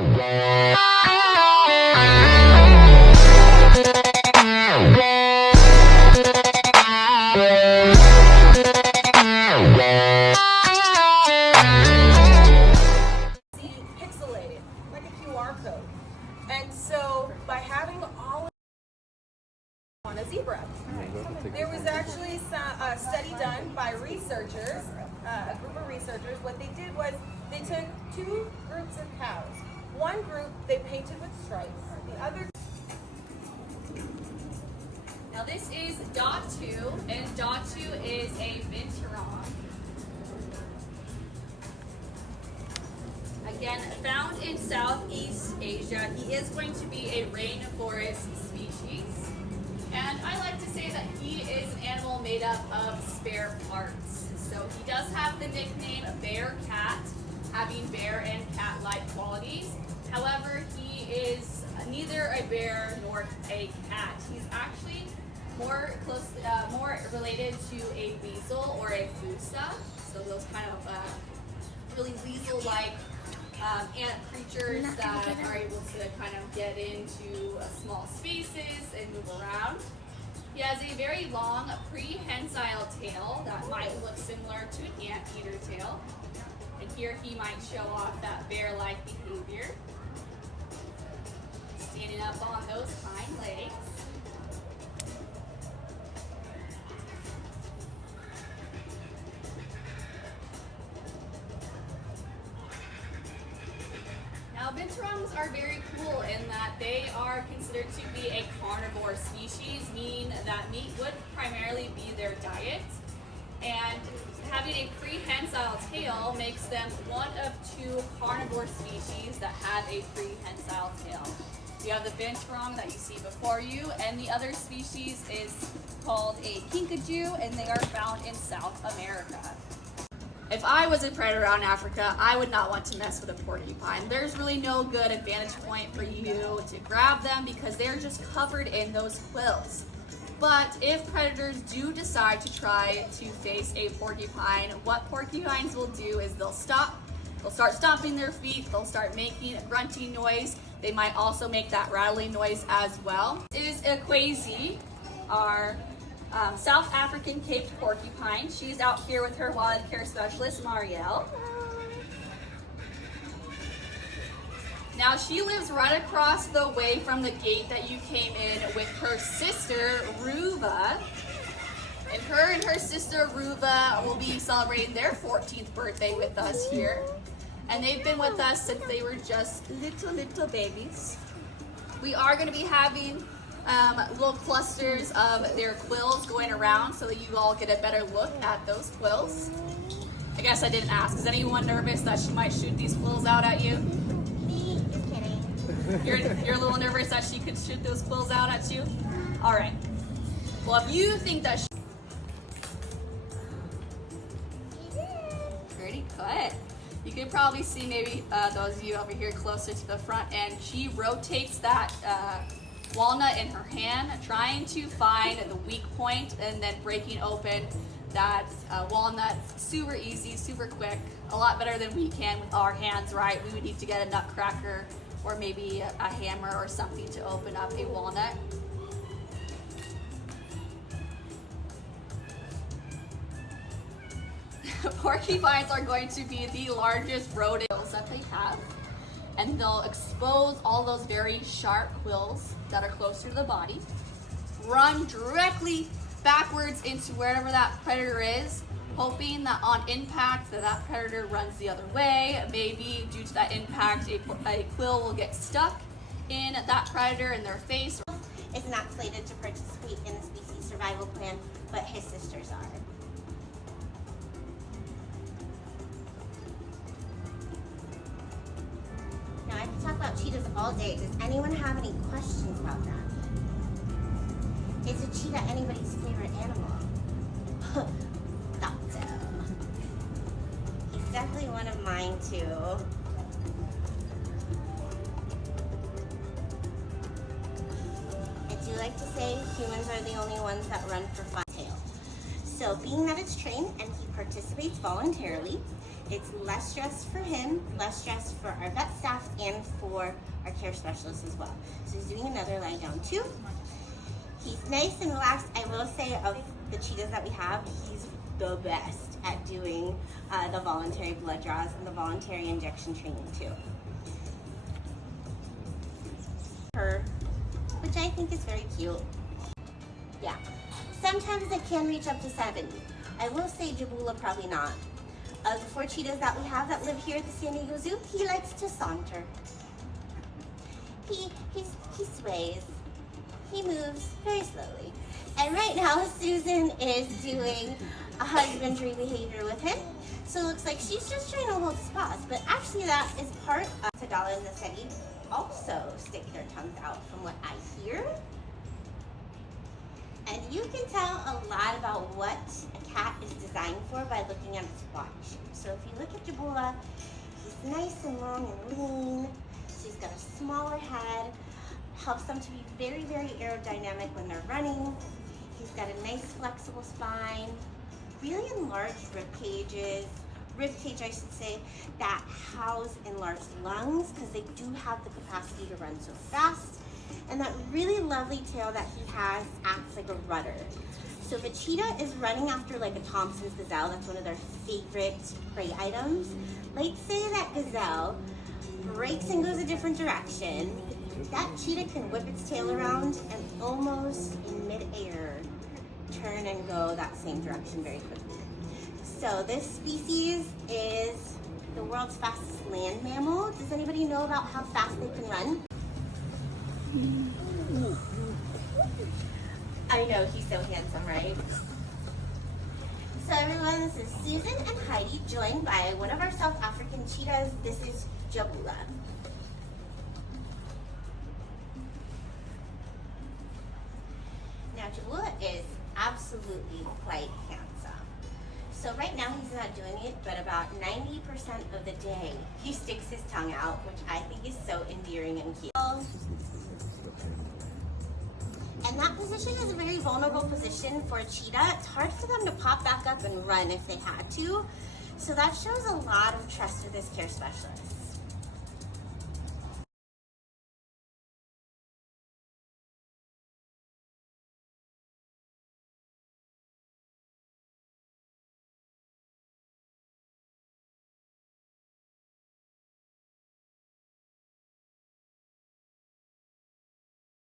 Pixelated, like a QR code. And so by having all on a zebra. There was actually a study done by researchers, a group of researchers. What they did was they took two groups of cows. One group they painted with stripes. The other. Now this is Datu, and Datu is a binturong. Again, found in Southeast Asia. He is going to be a rainforest species. And I like to say that he is an animal made up of spare parts. So he does have the nickname bear cat, having bear and cat-like qualities. However, he is neither a bear nor a cat. He's actually more related to a weasel or a foodstuff. So those kind of really weasel-like ant creatures that are able to kind of get into small spaces and move around. He has a very long prehensile tail that might look similar to an anteater tail. And here he might show off that bear-like behavior. Standing up on those hind legs. Now, binturongs are very cool in that they are considered to be a carnivore species, meaning that meat would primarily be their diet. And having a prehensile tail makes them one of two carnivore species that have a prehensile tail. You have the binturong that you see before you, and the other species is called a kinkajou, and they are found in South America. If I was a predator out in Africa, I would not want to mess with a porcupine. There's really no good advantage point for you to grab them because they're just covered in those quills. But if predators do decide to try to face a porcupine, what porcupines will do is they'll start stomping their feet, they'll start making a grunting noise. They might also make that rattling noise as well. It is a quasi, our South African caped porcupine. She's out here with her wildlife specialist, Marielle. Now she lives right across the way from the gate that you came in with her sister, Ruva. And her sister, Ruva, will be celebrating their 14th birthday with us here. And they've been with us since they were just little babies. We are going to be having little clusters of their quills going around so that you all get a better look at those quills. I guess I didn't ask. Is anyone nervous that she might shoot these quills out at you? Me? Just kidding. You're a little nervous that she could shoot those quills out at you? All right. Well, if you think that pretty good. You can probably see maybe those of you over here closer to the front end. She rotates that walnut in her hand, trying to find the weak point and then breaking open that walnut. Super easy, super quick, a lot better than we can with our hands, right? We would need to get a nutcracker or maybe a hammer or something to open up a walnut. Porcupines are going to be the largest rodents that they have, and they'll expose all those very sharp quills that are closer to the body, run directly backwards into wherever that predator is, hoping that on impact that predator runs the other way. Maybe due to that impact, a quill will get stuck in that predator in their face. Is not slated to participate in the species survival plan, but his sisters are. Now I could talk about cheetahs all day. Does anyone have any questions about that? Is a cheetah anybody's favorite animal? Thought so. He's definitely one of mine too. I do like to say humans are the only ones that run for fun. So being that it's trained and he participates voluntarily, it's less stress for him, less stress for our vet staff, and for for our care specialist as well. So he's doing another lie down too. He's nice and relaxed. I will say of the cheetahs that we have, he's the best at doing the voluntary blood draws and the voluntary injection training too. Her, which I think is very cute. Yeah, sometimes they can reach up to 70. I will say Jabula probably not. Of the 4 cheetahs that we have that live here at the San Diego Zoo, he likes to saunter. He sways. He moves very slowly. And right now, Susan is doing a husbandry behavior with him. So it looks like she's just trying to hold his paws. But actually, that is part of Tadala and the Seti also stick their tongues out from what I hear. And you can tell a lot about what a cat is designed for by looking at its body shape. So if you look at Jabula, he's nice and long and lean. She's got a smaller head. Helps them to be very, very aerodynamic when they're running. He's got a nice flexible spine, really enlarged rib cage, I should say, that house enlarged lungs because they do have the capacity to run so fast. And that really lovely tail that he has acts like a rudder. So if a cheetah is running after like a Thompson's gazelle, that's one of their favorite prey items. Let's say that gazelle breaks and goes a different direction. That cheetah can whip its tail around and almost in midair turn and go that same direction very quickly. So this species is the world's fastest land mammal. Does anybody know about how fast they can run? I know, he's so handsome, right? So everyone, this is Susan and Heidi, joined by one of our South African cheetahs. This is Jabula. Now Jabula is absolutely quite handsome. So right now he's not doing it, but about 90% of the day he sticks his tongue out, which I think is so endearing and cute. And that position is a very vulnerable position for a cheetah. It's hard for them to pop back up and run if they had to. So that shows a lot of trust with this care specialist.